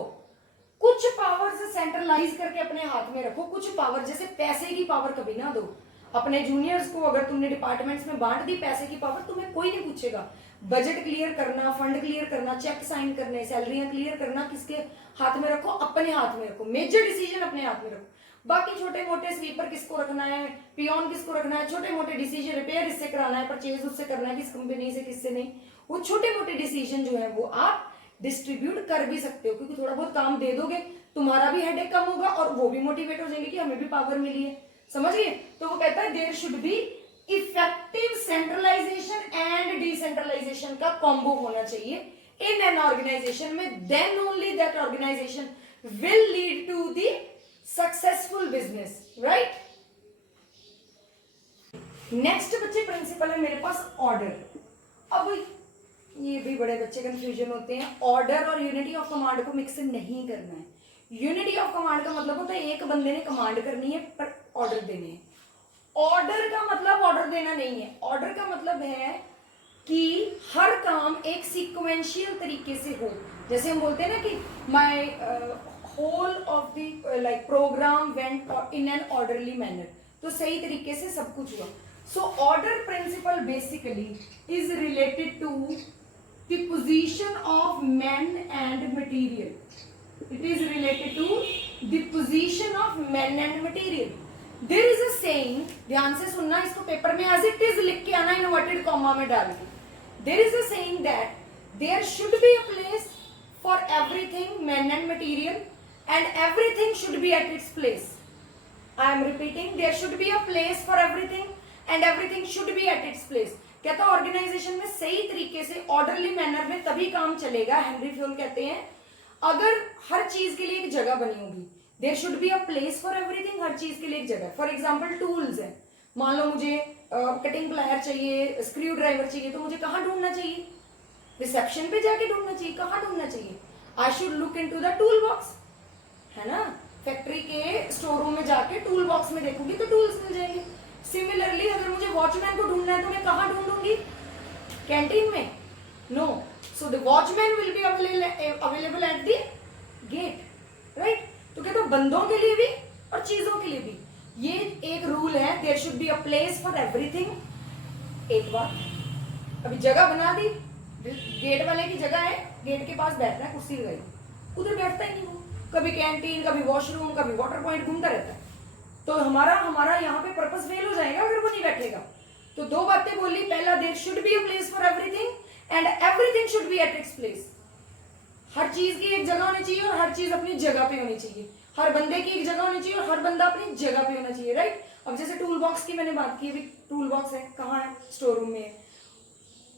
कुछ पावर से सेंट्रलाइज करके अपने हाथ में रखो, कुछ पावर जैसे पैसे की पावर कभी ना दो अपने जूनियर्स को। अगर तुमने डिपार्टमेंट्स में बांट दी पैसे की पावर, तुम्हें कोई नहीं पूछेगा। बजट क्लियर करना, फंड क्लियर करना, चेक साइन करने, सैलरियां क्लियर करना किसके हाथ में रखो? अपने हाथ में रखो। मेजर डिसीजन अपने हाथ में रखो। बाकी छोटे मोटे स्वीपर किसको रखना है, पियोन किसको रखना है, छोटे मोटे डिसीजन, रिपेयर इससे कराना है, परचेज उससे करना है, किस कंपनी से किससे नहीं, वो छोटे मोटे डिसीजन जो है वो आप डिस्ट्रीब्यूट कर भी सकते हो, क्योंकि थोड़ा बहुत काम दे दोगे तुम्हारा भी हेडेक कम होगा और वो भी मोटिवेट हो जाएंगे कि हमें भी पावर मिली है। समझ गए? तो वो कहता है there should be effective centralization and decentralization का कॉम्बो होना चाहिए इन एन ऑर्गेनाइजेशन में, then only that organization will lead to the successful business, right. Next बच्चे प्रिंसिपल है मेरे पास ऑर्डर। अब ये भी बड़े बच्चे कंफ्यूजन होते हैं, ऑर्डर और यूनिटी ऑफ कमांड को मिक्स नहीं करना है। यूनिटी ऑफ कमांड का मतलब होता है एक बंदे ने कमांड करनी है पर ऑर्डर देने हैं। ऑर्डर का मतलब ऑर्डर देना नहीं है, ऑर्डर का मतलब है कि हर काम एक सीक्वेंशियल तरीके से हो। जैसे हम बोलते हैं ना कि my whole of the like program went in an orderly manner, तो सही तरीके से सब कुछ हुआ। So order principle basically is related to the position of man and material. It is related to the position of men and material. There is a saying, ध्यान से सुनना, इसको पेपर में as it is लिख के आना inverted comma में डाल के। There is a saying that there should be a place for everything, men and material, and everything should be at its place. I am repeating, there should be a place for everything and everything should be at its place. कहता है organisation में सही तरीके से orderly manner में तभी काम चलेगा, हेनरी फ्यूल कहते हैं, अगर हर चीज के लिए एक जगह बनी होगी। There should be a place for everything, हर चीज के लिए एक जगह। फॉर एग्जाम्पल टूल्स है, मान लो मुझे कटिंग प्लायर चाहिए, स्क्रू ड्राइवर चाहिए, तो मुझे कहाँ ढूंढना चाहिए? रिसेप्शन पे जाके ढूंढना चाहिए। कहाँ ढूंढना चाहिए? I should look into the tool box, है ना। फैक्ट्री के स्टोर रूम में जाके टूल बॉक्स में देखूंगी तो टूल्स मिल जाएंगे। सिमिलरली अगर मुझे वॉचमैन को ढूंढना है तो मैं कहाँ ढूंढूंगी? कैंटीन में? No. So the watchman will be available at the gate, right? तो कहते हैं बंदों के लिए भी और चीजों के लिए भी ये एक रूल है, there should be a place for everything। एक बात, अभी जगह बना दी, गेट वाले की जगह है, गेट के पास बैठना है, कुर्सी लगाई, उधर बैठता ही नहीं वो, कभी कैंटीन, कभी वॉशरूम, कभी वाटर पॉइंट घूमता रहता है। तो हमारा यहाँ पे पर्पस फेल हो जाएगा अगर वो नहीं बैठेगा। तो दो बातें बोली, पहला there should be a place for everything and everything should be at its place. हर चीज की एक जगह होनी चाहिए और हर चीज अपनी जगह पे होनी चाहिए। हर बंदे की एक जगह होनी चाहिए और हर बंदा अपनी जगह पे होना चाहिए, राइट। अब जैसे टूल बॉक्स की मैंने बात की, अभी टूल बॉक्स है, कहाँ है? स्टोर रूम में है।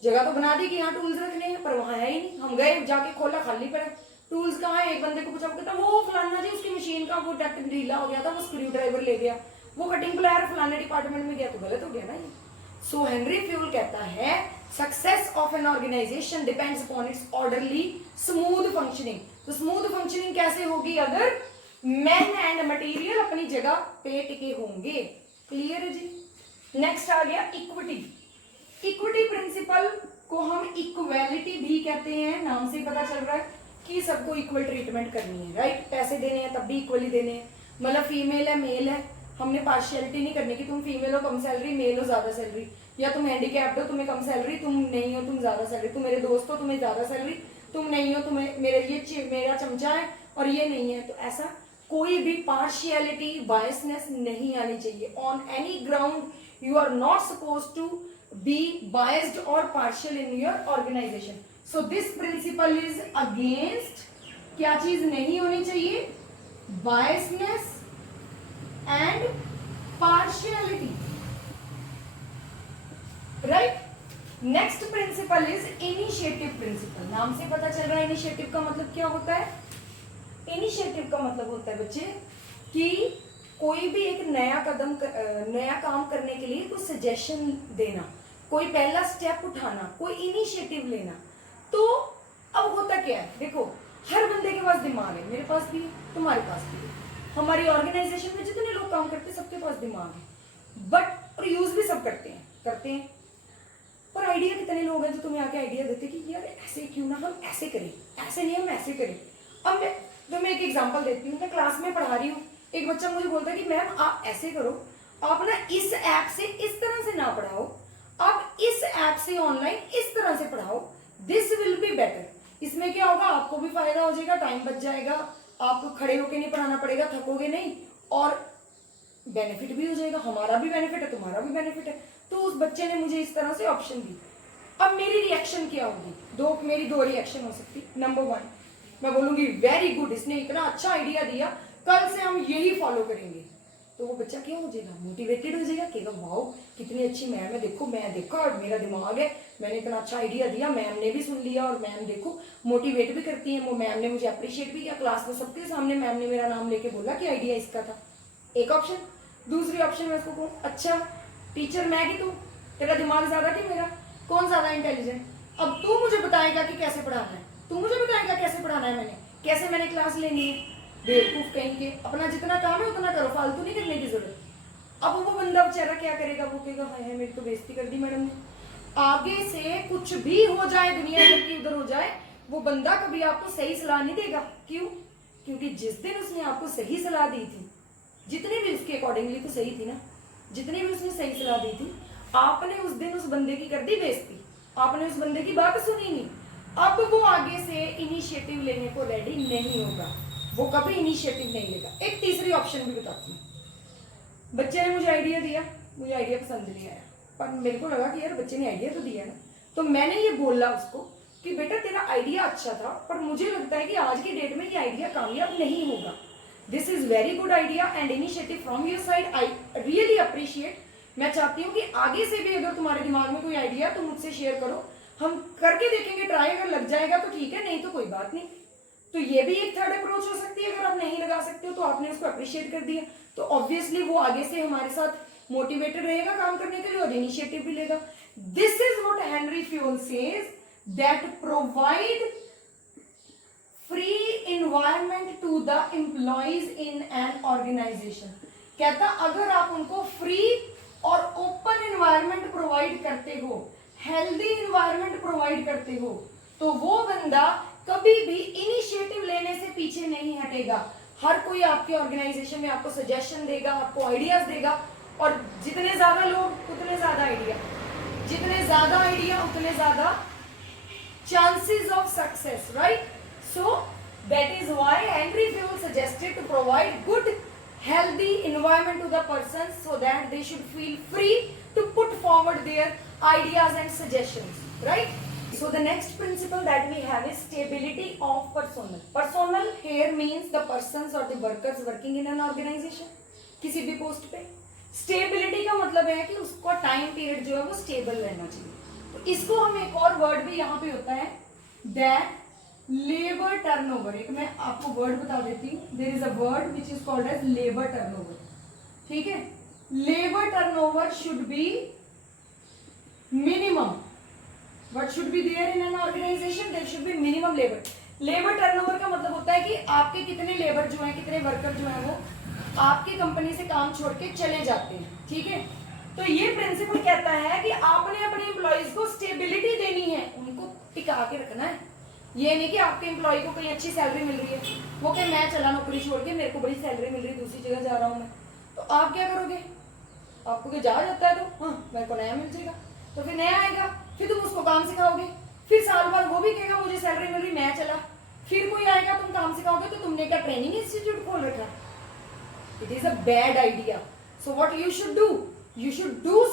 जगह तो बना दी कि यहाँ टूल्स रखने हैं, पर वहां है ही नहीं। हम गए, जाके खोला, खाली पड़ा। टूल्स कहाँ है? एक बंदे को पूछा, कहता वो फलाना जी, उसकी मशीन का वो डक्ट ढीला हो गया था, वो स्क्रू ड्राइवर ले गया, वो कटिंग प्लायर फलाने डिपार्टमेंट में गया। तो गलत हो गया ना ये। सो हेनरी फ्यूल कहता है success of an organization depends upon its orderly smooth functioning. तो स्मूथ फंक्शनिंग कैसे होगी? अगर मैन एंड मटेरियल अपनी जगह पे टिके होंगे। क्लियर है जी। नेक्स्ट आ गया इक्विटी। इक्विटी प्रिंसिपल को हम इक्वालिटी भी कहते हैं, नाम से ही पता चल रहा है कि सबको इक्वल ट्रीटमेंट करनी है, राइट। पैसे देने हैं तब भी इक्वली देने हैं, मतलब फीमेल है मेल है, हमने पार्शियलिटी नहीं करनी कि तुम फीमेल हो कम सैलरी, मेल हो ज्यादा सैलरी, या तुम हैंडीकैप्ड हो तुम्हें कम सैलरी, तुम नहीं हो तुम ज्यादा सैलरी, तुम मेरे दोस्त हो तुम्हें ज्यादा सैलरी, तुम नहीं हो, तुम्हें मेरा चमचा है और ये नहीं है। तो ऐसा कोई भी पार्शियलिटी, बायसनेस नहीं आनी चाहिए। On any ground you are not suppose to be biased और partial in your organization. So this principle is against, क्या चीज नहीं होनी चाहिए, biasness and partiality, right. Next principle is initiative principle. नाम से पता चल रहा है इनिशिएटिव का मतलब क्या होता है। इनिशिएटिव का मतलब होता है बच्चे कि कोई भी एक नया काम करने के लिए कुछ सजेशन देना, कोई पहला स्टेप उठाना, कोई इनिशिएटिव लेना। तो अब होता क्या है, देखो हर बंदे के पास दिमाग है, मेरे पास भी है, तुम्हारे पास भी है, हमारी ऑर्गेनाइजेशन में जितने लोग काम करते हैं सबके पास दिमाग है, बट और यूज भी सब करते हैं। पर आइडिया कितने लोग हैं जो तुम्हें आके आइडिया देते कि यार ऐसे क्यों ना हम ऐसे करें, ऐसे नहीं हम ऐसे करें। अब मैं एक एग्जांपल देती हूँ। मैं क्लास में पढ़ा रही हूँ, एक बच्चा मुझे बोलता है कि मैम आप ऐसे करो, आप ना इस ऐप से इस तरह से ना पढ़ाओ, आप इस ऐप से ऑनलाइन इस तरह से पढ़ाओ, दिस विल बी बेटर। इसमें क्या होगा, आपको भी फायदा हो जाएगा, टाइम बच जाएगा, आपको खड़े होके नहीं पढ़ाना पड़ेगा, थकोगे नहीं, और बेनिफिट भी हो जाएगा, हमारा भी बेनिफिट है, तुम्हारा भी बेनिफिट है। तो उस बच्चे ने मुझे इस तरह से ऑप्शन दी। अब मेरी रिएक्शन क्या होगी, मेरी दो रिएक्शन हो सकती। नंबर 1, मैं बोलूंगी वेरी गुड, इसने इतना अच्छा आइडिया दिया, कल से हम यही फॉलो करेंगे। तो वो बच्चा क्या हो जाएगा, मोटिवेटेड हो जाएगा, कहेगा वाओ कितनी अच्छी मैम है, देखो मैं देखा और मेरा दिमाग है, मैंने इतना अच्छा आइडिया दिया, मैम ने भी सुन लिया, और मैम देखो मोटिवेट भी करती है, वो मैम ने मुझे अप्रिशिएट भी किया, क्लास में सबके सामने मैम ने मेरा नाम लेके बोला कि आइडिया इसका था। एक ऑप्शन। दूसरी ऑप्शन में उसको कहूँ, अच्छा टीचर मैं कि तू, तेरा दिमाग ज्यादा कि मेरा, कौन ज्यादा इंटेलिजेंट, अब तू मुझे बताएगा कि कैसे पढ़ाना है, तू मुझे बताएगा कैसे पढ़ाना है, कैसे मैंने क्लास लेनी है। बेवकूफ कहीं के, अपना जितना काम है उतना करो, फालतू नहीं करने की जरूरत। अब वो बंदा बेचारा क्या करेगा, वो कहेगा हाय हाय मेरी तो बेइज्जती कर दी मैडम ने। आगे से कुछ भी हो जाए, दुनिया इधर की उधर हो जाए, वो बंदा कभी आपको सही सलाह नहीं देगा। क्यों? क्योंकि जिस दिन उसने आपको सही सलाह दी थी, जितनी भी उसके अकॉर्डिंगली तो सही थी ना, जितनी भी उसने सही सलाह दी थी, आपने उस दिन उस बंदे की कर दी बेइज्जती, आपने उस बंदे की बात सुनी नहीं। अब वो आगे से इनिशिएटिव लेने को रेडी नहीं होगा, वो कभी इनिशिएटिव नहीं लेगा। एक तीसरी ऑप्शन भी बताती हूँ। बच्चे ने मुझे आइडिया दिया, मुझे आइडिया पसंद नहीं आया, पर मेरे को लगा कि यार बच्चे ने आइडिया तो दिया ना, तो मैंने ये बोला उसको कि बेटा तेरा आइडिया अच्छा था, पर मुझे लगता है कि आज की डेट में ये आइडिया कामयाब नहीं होगा। This is very good idea and initiative from your side, I really appreciate. मैं चाहती हूँ कि आगे से भी अगर तुम्हारे दिमाग में कोई आइडिया तो मुझसे शेयर करो, हम करके देखेंगे ट्राई, अगर लग जाएगा तो ठीक है, नहीं तो कोई बात नहीं। तो ये भी एक थर्ड अप्रोच हो सकती है। अगर आप नहीं लगा सकते हो तो आपने उसको अप्रिशिएट कर दिया, तो ऑब्वियसली वो आगे से हमारे साथ मोटिवेटेड रहेगा काम करने के लिए और इनिशिएटिव भी लेगा। This is what Henry Fayol says, that provide free environment to the employees in an organization. कहता अगर आप उनको फ्री और ओपन इन्वायरमेंट प्रोवाइड करते हो, हेल्दी इन्वायरमेंट प्रोवाइड करते हो, तो वो बंदा कभी भी इनिशिएटिव लेने से पीछे नहीं हटेगा। हर कोई आपके ऑर्गेनाइजेशन में आपको सजेशन देगा, आपको आइडियाज देगा, और जितने ज्यादा लोग उतने ज्यादा आइडिया, जितने ज्यादा आइडिया उतने ज्यादा chances of success, right? So that is why Henry Fayol suggested to provide good healthy environment to the persons so that they should feel free to put forward their ideas and suggestions, right? So the next principle that we have is stability of personnel. Personnel here means the persons or the workers working in an organization, किसी भी post पे। Stability का मतलब है कि उसका time period जो है वो स्टेबल रहना चाहिए। तो इसको हम एक और वर्ड भी यहाँ पे होता है, दैट लेबर टर्नओवर। एक मैं आपको वर्ड बता देती हूँ, there is a word which is called as labour turnover. ठीक है, labour turnover should be minimum, what should be there in an organization, there should be minimum labour. Labour turnover का मतलब होता है कि आपके कितने लेबर जो है, कितने वर्कर जो है वो आपकी कंपनी से काम छोड़ के चले जाते हैं। ठीक है, तो ये प्रिंसिपल कहता है कि आपने अपने एम्प्लॉइज को स्टेबिलिटी देनी है, उनको टिका के रखना है। ये नहीं कि आपके एम्प्लॉय को कहीं अच्छी सैलरी मिल रही है, वो कहे मैं चला नौकरी छोड़ के, मेरे को बड़ी सैलरी मिल रही है, दूसरी जगह जा रहा हूँ मैं, तो आप क्या करोगे? आपको क्या जा जाता है तो हाँ मेरे को नया मिल जाएगा, तो फिर नया आएगा, फिर तुम उसको काम सिखाओगे, फिर साल बाद वो भी कहेगा मुझे सैलरी मिल रही, मैं चला। फिर कोई आएगा, तुम काम सिखाओगे तो तुमने क्या ट्रेनिंग इंस्टीट्यूट खोल रखा? It is a bad idea. So what you should do, you should do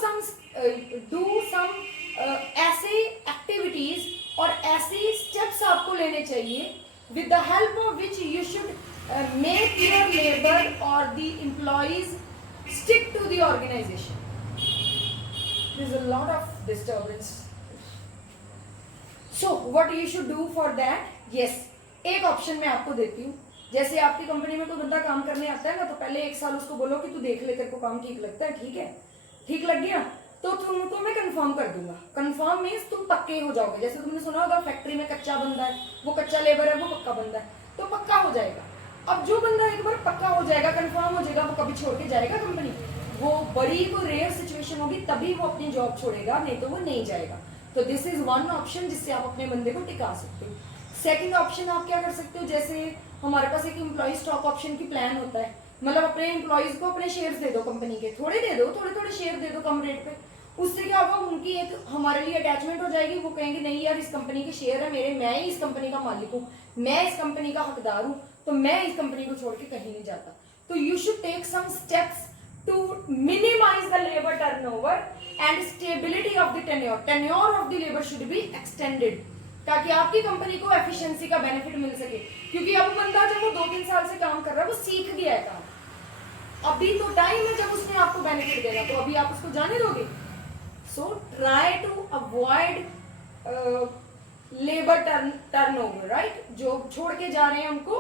some ऐसे एक्टिविटीज और ऐसे स्टेप्स आपको लेने चाहिए with the help of which you should make your labor or the employees stick to the organization. There is a lot of disturbance. So what you should do for that? Yes, एक option मैं आपको देती हूँ। जैसे आपकी company में कोई बंदा काम करने आता है ना, तो पहले 1 साल उसको बोलो कि तू देख ले, तेरे को काम ठीक लगता है, ठीक है, ठीक लग गया तो तुमको मैं कंफर्म कर दूंगा। कंफर्म मीन्स तुम पक्के हो जाओगे। जैसे तुमने सुना होगा फैक्ट्री में कच्चा बंदा है, वो कच्चा लेबर है, वो पक्का बंदा है, तो पक्का हो जाएगा। अब जो बंदा एक बार पक्का हो जाएगा, कंफर्म हो जाएगा, वो कभी छोड़ के जाएगा कंपनी? वो बड़ी को रेयर सिचुएशन होगी तभी वो अपनी जॉब छोड़ेगा, नहीं तो वो नहीं जाएगा। तो दिस इज वन ऑप्शन जिससे आप अपने बंदे को टिका सकते हो। सेकेंड ऑप्शन आप क्या कर सकते हो, जैसे हमारे पास एक एम्प्लॉय स्टॉक ऑप्शन की प्लान होता है, मतलब अपने एम्प्लॉयज को अपने शेयर्स दे दो कंपनी के, थोड़े दे दो, थोड़े थोड़े शेयर दे दो कम रेट पे। उससे क्या होगा, उनकी एक हमारे लिए अटैचमेंट हो जाएगी। वो कहेंगे नहीं यार, इस कंपनी के शेयर है मेरे, मैं ही इस कंपनी का मालिक हूँ, मैं इस कंपनी का हकदार हूँ, तो मैं इस कंपनी को छोड़ के कहीं नहीं जाता। तो you should take some steps to minimise the labour turnover and stability of the tenure. Tenure of the labour should be extended, ताकि आपकी कंपनी को एफिशिएंसी का बेनिफिट मिल सके। क्योंकि अब बंदा जब वो 2-3 साल से काम कर रहा है, वो सीख गया है काम, अभी तो टाइम है जब उसने आपको बेनिफिट देना, तो अभी आप उसको जाने दोगे? So try to avoid labor turnover, right? जो छोड़ के जा रहे हैं उनको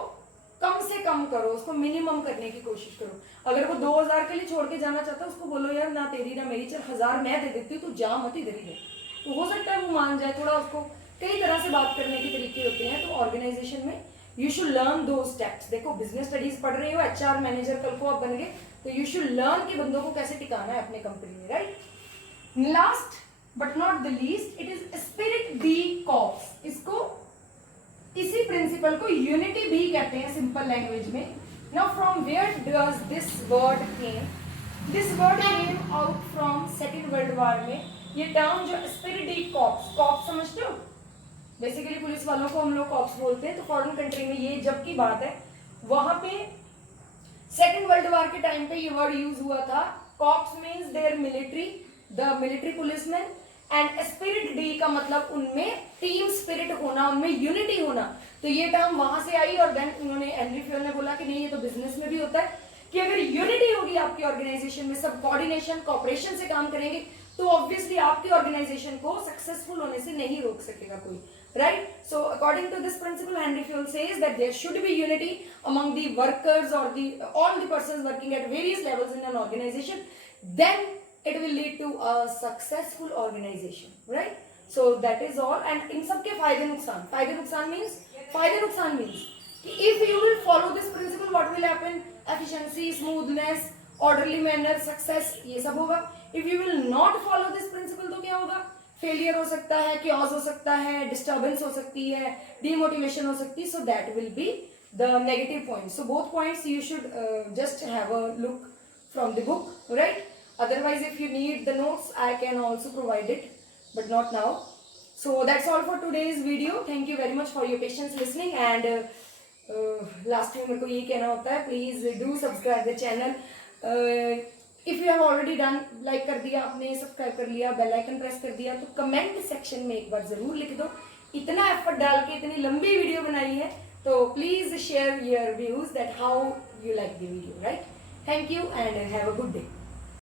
कम से कम करो, उसको मिनिमम करने की कोशिश करो। अगर वो 2000 के लिए छोड़ के जाना चाहता है, उसको बोलो यार ना तेरी ना मेरी, चल 1000 मैं दे देती हूँ, तू जा मत इधर ही। तो हो सकता है वो मान जाए। थोड़ा उसको कई तरह से बात करने के तरीके होते हैं। तो ऑर्गेनाइजेशन में यू शुड लर्न दो स्टेप्स। देखो बिजनेस स्टडीज पढ़ रहे हो, HR मैनेजर कल को आप बन गए, तो यू शुड लर्न कि बंदों को कैसे टिकाना है अपने कंपनी में, right? Last but not the least, it is spirit de corps. इसको, इसी प्रिंसिपल को यूनिटी बी कहते हैं सिंपल लैंग्वेज में। Now from where does this word came? This word came out from second world war में। ये टर्म जो स्पिरिट बी कॉर्प्स, कॉर्प्स समझते हो? बेसिकली पुलिस वालों को हम लोग कॉप्स बोलते हैं। तो फॉरेन कंट्री में ये जब की बात है, वहां पे सेकेंड वर्ल्ड वॉर के टाइम पे ये वर्ड यूज हुआ था। Corps means their military, the military policeman, and spirit de का मतलब उनमें टीम स्पिरिट होना, उनमें यूनिटी होना। तो ये टर्म वहां से आई और देन उन्होंने, हेनरी फ्यूल ने बोला कि नहीं ये तो बिजनेस में भी होता है कि अगर यूनिटी होगी आपकी ऑर्गेनाइजेशन में, सब कोऑर्डिनेशन कॉपरेशन से काम करेंगे, तो ऑब्वियसली आपकी ऑर्गेनाइजेशन को सक्सेसफुल होने से नहीं रोक सकेगा कोई, right? So according to this principle, Henry Fayol says that there should be unity among the workers or all the persons working at various levels in an organization. Then it will lead to a successful organization, right? So that is all. And in सबके फायदे नुकसान means कि if you will follow this principle, what will happen? Efficiency, smoothness, orderly manner, success, ये सब होगा। If you will not follow this principle, तो क्या होगा? फेलियर हो सकता है, क्योस हो सकता है, डिस्टर्बेंस हो सकती है, डिमोटिवेशन हो सकती है। So that will be the negative point. So both points you should just have a look from the book, right? Otherwise if you need the notes I can also provide it, but not now. So that's all for today's video. Thank you very much for your patience listening. And last में मेरे को ये कहना होता है, please do subscribe the channel. If you have already done, like कर दिया आपने, सब्सक्राइब कर लिया, बेल आइकन प्रेस कर दिया, तो कमेंट सेक्शन में एक बार जरूर लिख दो। इतना एफर्ट डाल के इतनी लंबी वीडियो बनाई है, तो please share your views that how you like the video, right? Thank you and have a good day.